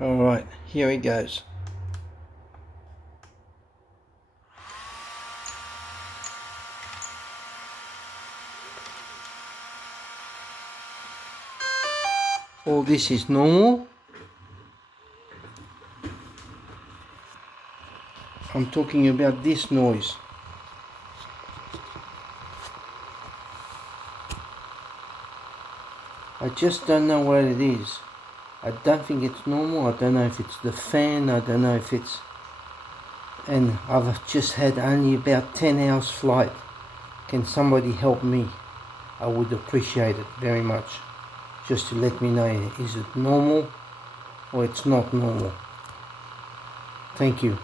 Alright, here it goes. All this is normal. I'm talking about this noise. I just don't know what it is. I don't think it's normal. I don't know if it's the fan. I don't know if it's... And I've just had only about 10 hours flight. Can somebody help me? I would appreciate it very much. Just to let me know, is it normal or it's not normal? Thank you.